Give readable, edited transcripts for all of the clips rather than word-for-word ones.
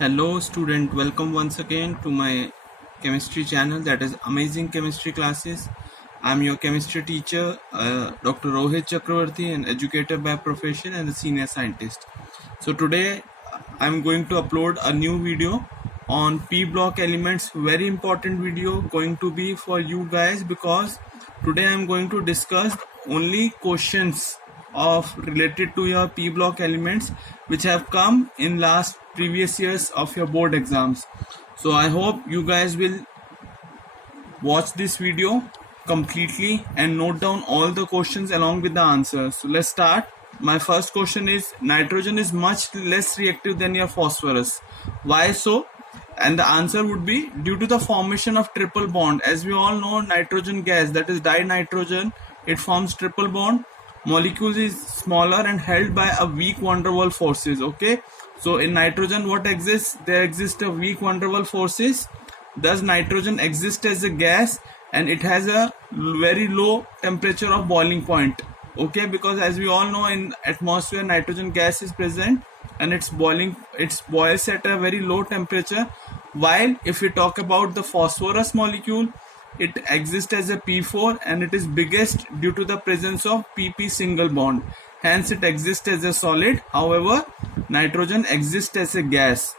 Hello student, welcome once again to my chemistry channel, that is Amazing Chemistry Classes. I'm your chemistry teacher, Dr. Rohit Chakravarti, an educator by profession and a senior scientist. So today I'm going to upload a new video on P block elements, very important video going to be for you guys, because today I'm going to discuss only questions of related to your P block elements which have come in last previous years of your board exams. So I hope you guys will watch this video completely and note down all the questions along with the answers. So let's start. My first question is, nitrogen is much less reactive than your phosphorus. Why so? And the answer would be due to the formation of triple bond. As we all know, nitrogen gas, that is dinitrogen, it forms triple bond. Molecules is smaller and held by a weak van der Waals forces. Okay, so in nitrogen what exists? There exists a weak van der Waals forces. Thus nitrogen exists as a gas and it has a very low temperature of boiling point. Okay, because as we all know, in atmosphere nitrogen gas is present and it boils at a very low temperature, while if we talk about the phosphorus molecule, it exists as a P4 and it is biggest due to the presence of PP single bond, hence it exists as a solid. However, nitrogen exists as a gas.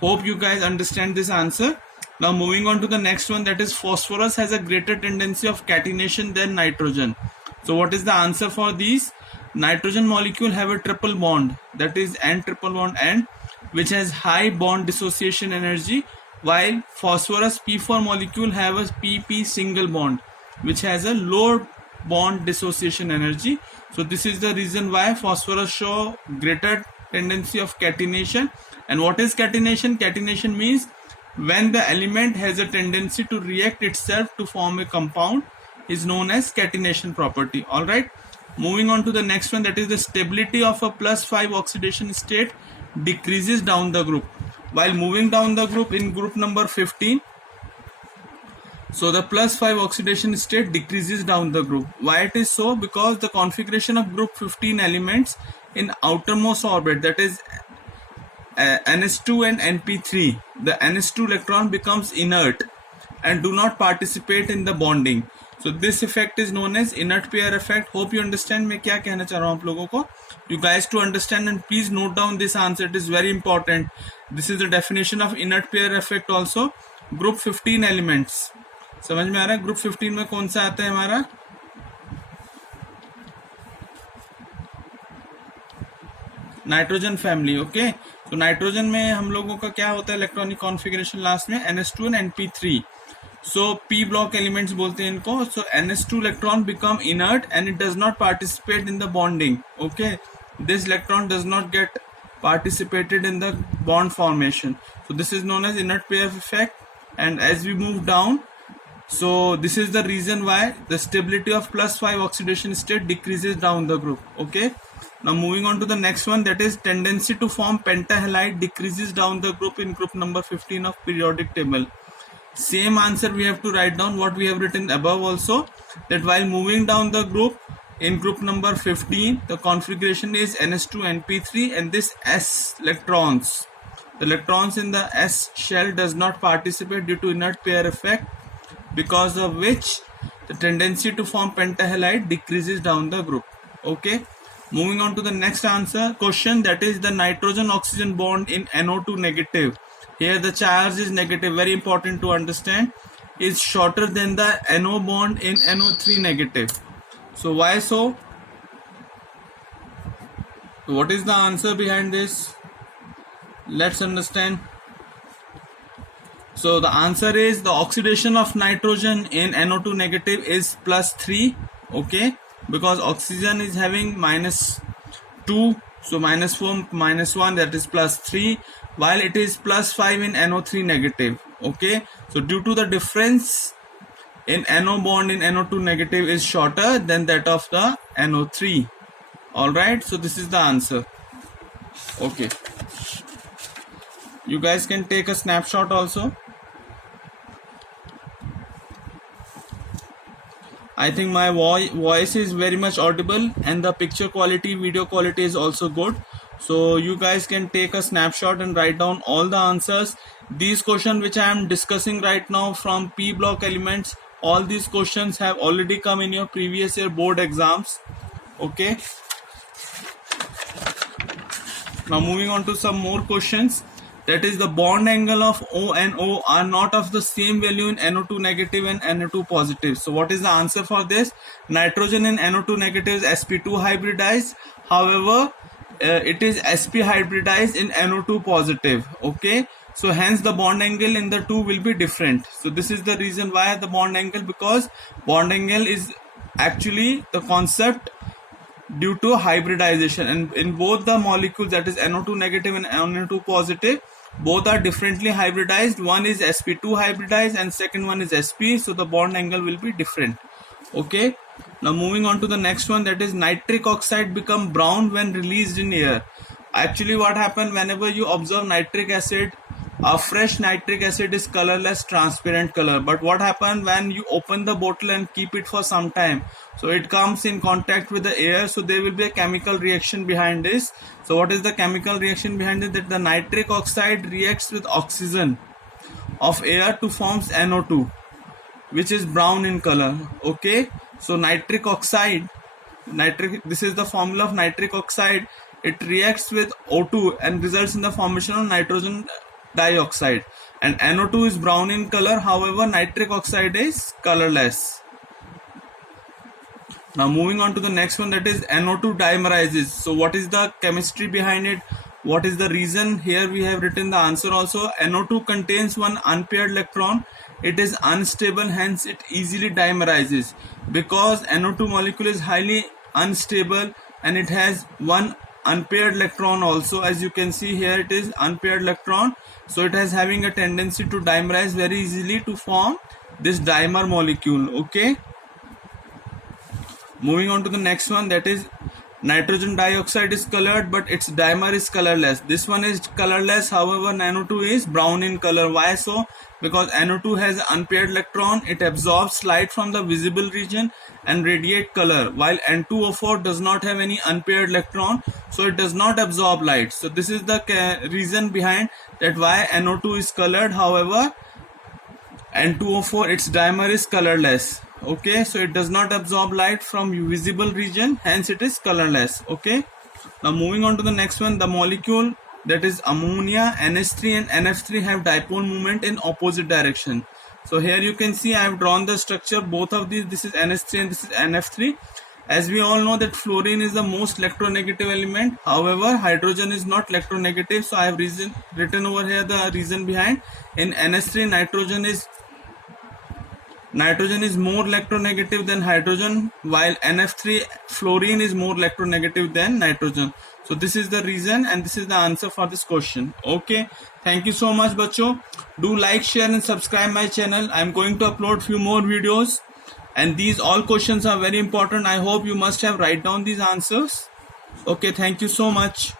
Hope you guys understand this answer. Now moving on to the next one, that is phosphorus has a greater tendency of catenation than nitrogen. So what is the answer for these? Nitrogen molecule have a triple bond, that is N triple bond N, which has high bond dissociation energy, while phosphorus P4 molecule have a PP single bond which has a low bond dissociation energy. So this is the reason why phosphorus show greater tendency of catenation. And what is catenation? Catenation means when the element has a tendency to react itself to form a compound, is known as catenation property. Alright, moving on to the next one, that is the stability of a +5 oxidation state decreases down the group. While moving down the group in group number 15, so the +5 oxidation state decreases down the group. Why it is so? Because the configuration of group 15 elements in outermost orbit, that is NS2 and NP3, the NS2 electron becomes inert and do not participate in the bonding. So this effect is known as inert pair effect. Hope you understand मैं क्या कहना चाह रहा हूँ आप लोगों को. You guys to understand, and please note down this answer, it is very important. This is the definition of inert pair effect also. Group 15 elements, समझ में आ रहा है? Group 15 में कौन सा आता है हमारा? Nitrogen family. ओके, तो नाइट्रोजन में हम लोगों का क्या होता है इलेक्ट्रॉनिक कॉन्फ़िगरेशन लास्ट में? NS2 and NP3. So P block elements बोलते हैं इनको. So NS2 electron become inert and it does not participate in the bonding. Okay, this electron does not get participated in the bond formation. So this is known as inert pair effect. And as we move down, so this is the reason why the stability of +5 oxidation state decreases down the group. Okay, now moving on to the next one, that is tendency to form pentahalide decreases down the group in group number 15 of periodic table. Same answer we have to write down what we have written above also, that while moving down the group in group number 15, the configuration is NS2 NP3 and this S electrons, the electrons in the S shell does not participate due to inert pair effect, because of which the tendency to form pentahalide decreases down the group. Okay, moving on to the next answer question, that is the nitrogen oxygen bond in NO2 negative. Here the charge is negative, very important to understand, is shorter than the NO bond in NO3 negative. So why so? So what is the answer behind this? Let's understand. So the answer is the oxidation of nitrogen in NO2 negative is +3. Okay, because oxygen is having -2, so -4 -1, that is +3, while it is +5 in NO3 negative. Okay, so due to the difference in NO bond in NO2 negative is shorter than that of the NO3. Alright, so this is the answer. Okay, you guys can take a snapshot also. I think my voice is very much audible and the picture quality, video quality is also good. So you guys can take a snapshot and write down all the answers. These questions which I am discussing right now from P block elements, all these questions have already come in your previous year board exams. Okay. Now moving on to some more questions. That is, the bond angle of O and O are not of the same value in NO2 negative and NO2 positive. So what is the answer for this? Nitrogen in NO2 negative is sp2 hybridized. However, it is sp hybridized in NO2 positive. Okay. So hence the bond angle in the two will be different. So this is the reason why the bond angle, because bond angle is actually the concept due to hybridization, and in both the molecules, that is NO2 negative and NO2 positive, both are differently hybridized. One is sp2 hybridized and second one is sp, so the bond angle will be different. Okay. Now moving on to the next one, that is nitric oxide become brown when released in air. Actually what happened, whenever you observe nitric acid, a fresh nitric acid is colorless, transparent color. But what happened when you open the bottle and keep it for some time, so it comes in contact with the air, so there will be a chemical reaction behind this. So what is the chemical reaction behind it? That the nitric oxide reacts with oxygen of air to forms NO2, which is brown in color. Okay. So nitric oxide, this is the formula of nitric oxide. It reacts with O2 and results in the formation of nitrogen dioxide, and NO2 is brown in color. However, nitric oxide is colorless. Now moving on to the next one, that is NO2 dimerizes. So what is the chemistry behind it? What is the reason? Here we have written the answer also. NO2 contains one unpaired electron. It is unstable, hence it easily dimerizes. Because NO2 molecule is highly unstable and it has one unpaired electron also. As you can see here, it is unpaired electron. So it has having a tendency to dimerize very easily to form this dimer molecule. Okay. Moving on to the next one, that is nitrogen dioxide is colored but its dimer is colorless. This one is colorless, however NO2 is brown in color. Why so? Because NO2 has unpaired electron, it absorbs light from the visible region and radiate color, while N2O4 does not have any unpaired electron, so it does not absorb light. So this is the reason behind that why NO2 is colored, however N2O4, its dimer is colorless. Okay, so it does not absorb light from visible region, hence it is colorless. Okay. Now moving on to the next one, the molecule, that is ammonia, NH3 and NF3 have dipole moment in opposite direction. So here you can see I have drawn the structure, both of these, this is NH3 and this is NF3. As we all know that fluorine is the most electronegative element, however hydrogen is not electronegative, so I have written over here the reason behind. In NH3, nitrogen is more electronegative than hydrogen, while NF3, fluorine, is more electronegative than nitrogen. So this is the reason and this is the answer for this question. Okay, thank you so much bachcho. Do like, share and subscribe my channel. I am going to upload few more videos and these all questions are very important. I hope you must have write down these answers. Okay, thank you so much.